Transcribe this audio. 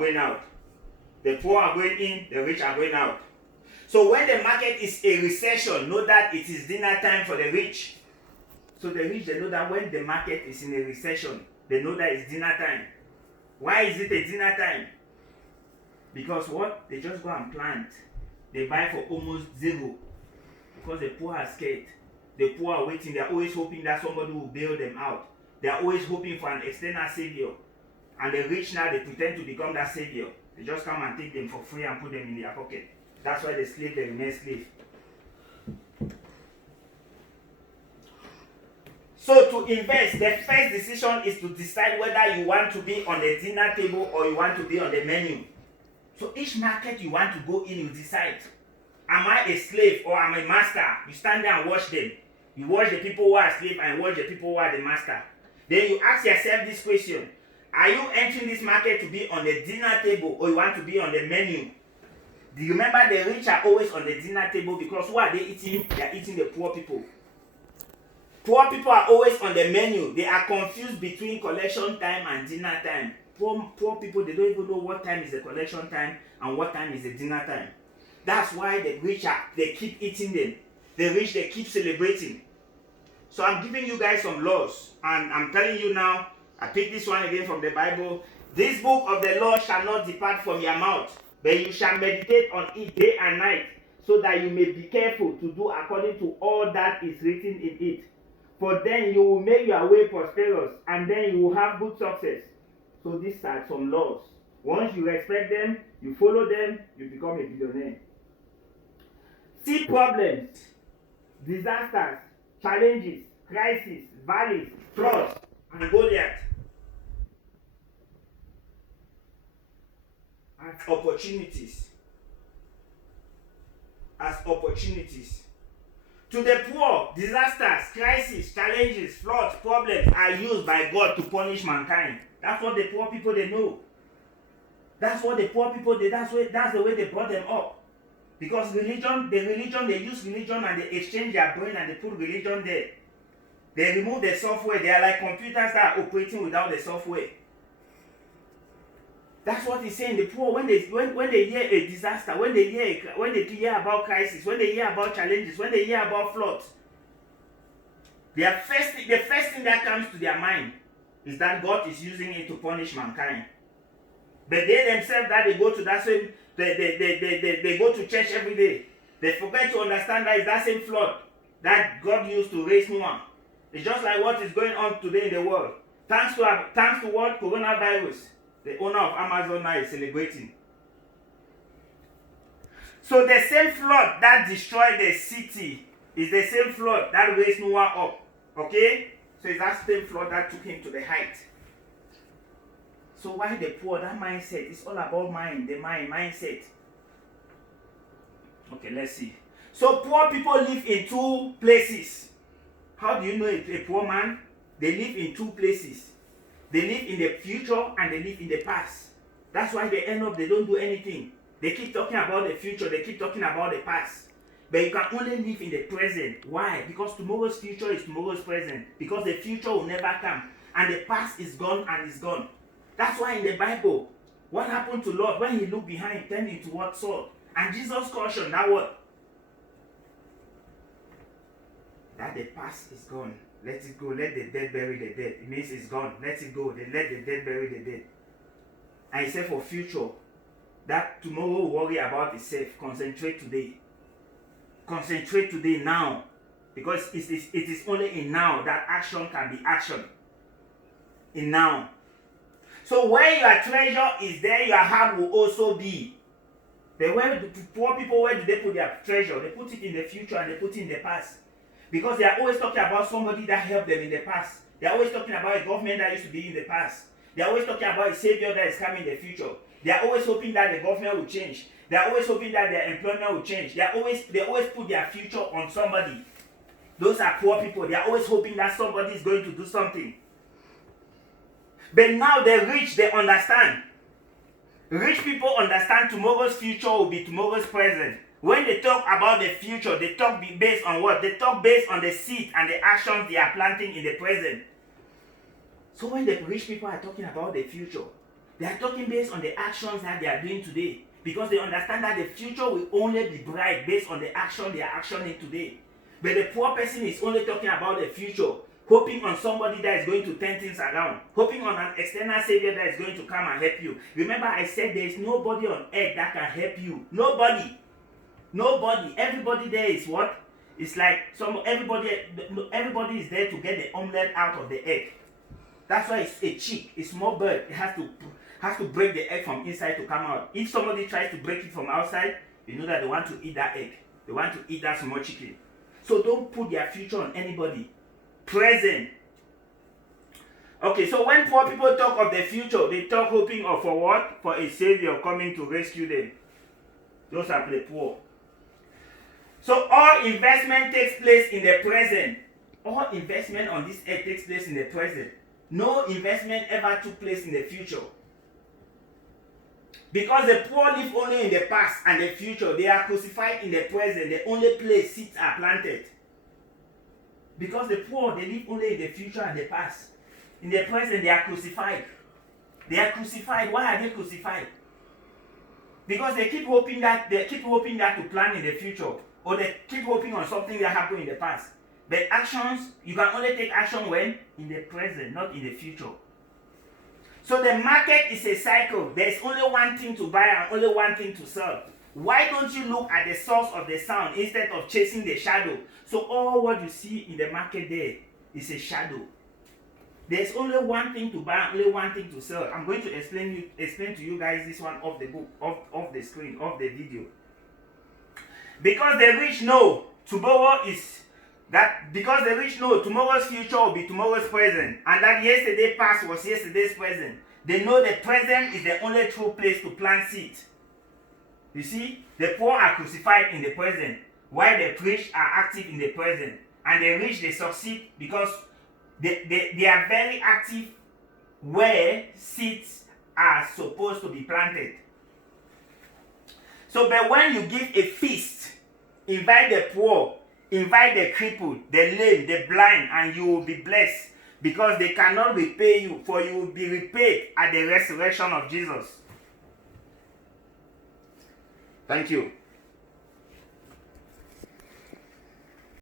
going out. The poor are going in, the rich are going out. So when the market is a recession, know that it is dinner time for the rich. So the rich, they know that when the market is in a recession, they know that it's dinner time. Why is it a dinner time? Because what? They just go and plant. They buy for almost zero. Because the poor are scared. The poor are waiting. They are always hoping that somebody will bail them out. They are always hoping for an external savior. And the rich now, they pretend to become that savior. They just come and take them for free and put them in their pocket. That's why the slave, they remain slave. So to invest, the first decision is to decide whether you want to be on the dinner table or you want to be on the menu. So each market you want to go in, you decide. Am I a slave or am I a master? You stand there and watch them. You watch the people who are slave and watch the people who are the master. Then you ask yourself this question. Are you entering this market to be on the dinner table or you want to be on the menu? Do you remember the rich are always on the dinner table because who are they eating? They are eating the poor people. Poor people are always on the menu. They are confused between collection time and dinner time. Poor people, they don't even know what time is the collection time and what time is the dinner time. That's why the rich they keep eating them. The rich, they keep celebrating. So I'm giving you guys some laws. And I'm telling you now, I picked this one again from the Bible. This book of the law shall not depart from your mouth, but you shall meditate on it day and night, so that you may be careful to do according to all that is written in it. For then you will make your way prosperous, and then you will have good success. So these are some laws. Once you respect them, you follow them, you become a billionaire. See problems, disasters, challenges, crises, valleys, floods, and Goliath as opportunities. As opportunities. To the poor, disasters, crises, challenges, floods, problems are used by God to punish mankind. That's what the poor people, they know. That's what the poor people, that's the way they brought them up. Because they use religion and they exchange their brain and they put religion there. They remove the software. They are like computers that are operating without the software. That's what he's saying. The poor, when they hear a disaster, when they hear about crisis, when they hear about challenges, when they hear about floods, the first thing that comes to their mind is that God is using it to punish mankind. But they themselves, that they go to that same, they go to church every day. They forget to understand that it's that same flood that God used to raise Noah. It's just like what is going on today in the world. Thanks to what? Coronavirus. The owner of Amazon now is celebrating. So the same flood that destroyed the city is the same flood that raised Noah up. Okay? So it's that same flood that took him to the height. So why the poor? That mindset is all about mind, the mindset. Okay, let's see. So poor people live in two places. How do you know a poor man? They live in two places. They live in the future and they live in the past. That's why they end up, they don't do anything. They keep talking about the future, they keep talking about the past. But you can only live in the present. Why? Because tomorrow's future is tomorrow's present. Because the future will never come. And the past is gone and is gone. That's why in the Bible, what happened to Lot when he looked behind, turned into what Saul? And Jesus cautioned that what? That the past is gone. Let it go. Let the dead bury the dead. It means it's gone. Let it go. Then let the dead bury the dead. And he said for future, that tomorrow will worry about itself. Concentrate today. Concentrate today now. Because it is only in now that action can be action. In now. So where your treasure is, there your heart will also be. The poor people, where do they put their treasure? They put it in the future and they put it in the past. Because they are always talking about somebody that helped them in the past. They are always talking about a government that used to be in the past. They are always talking about a savior that is coming in the future. They are always hoping that the government will change. They are always hoping that their employment will change. They always put their future on somebody. Those are poor people. They are always hoping that somebody is going to do something. But now the rich, they understand. Rich people understand tomorrow's future will be tomorrow's present. When they talk about the future, they talk based on what? They talk based on the seed and the actions they are planting in the present. So when the rich people are talking about the future, They are talking based on the actions that they are doing today, because they understand that the future will only be bright based on the action they are actioning today. But the poor person is only talking about the future, hoping on somebody that is going to turn things around, hoping on an external savior that is going to come and help you. Remember, I said there is nobody on earth that can help you. Nobody. Everybody there is what? It's like everybody is there to get the omelette out of the egg. That's why it's a chick, a small bird. It has to break the egg from inside to come out. If somebody tries to break it from outside, you know that they want to eat that egg. They want to eat that small chicken. So don't put their future on anybody. Present. Okay, so when poor people talk of the future, they talk hoping of for what? For a savior coming to rescue them. Those are the poor. So all investment takes place in the present. All investment on this earth takes place in the present. No investment ever took place in the future. Because the poor live only in the past and the future. They are crucified in the present. The only place seeds are planted. Because the poor, they live only in the future and the past. In the present, they are crucified. They are crucified. Why are they crucified? Because they keep hoping that to plan in the future. Or they keep hoping on something that happened in the past. But actions, you can only take action when? In the present, not in the future. So the market is a cycle. There is only one thing to buy and only one thing to sell. Why don't you look at the source of the sound instead of chasing the shadow? So all what you see in the market there is a shadow. There's only one thing to buy, only one thing to sell. I'm going to explain to you guys this one off the book, off the screen, off the video. Because the rich know tomorrow's future will be tomorrow's present, and that yesterday's past was yesterday's present. They know the present is the only true place to plant seed. You see, the poor are crucified in the present, while the rich are active in the present. And the rich, they succeed because they are very active where seeds are supposed to be planted. So, but when you give a feast, invite the poor, invite the crippled, the lame, the blind, and you will be blessed, because they cannot repay you, for you will be repaid at the resurrection of Jesus. Thank you.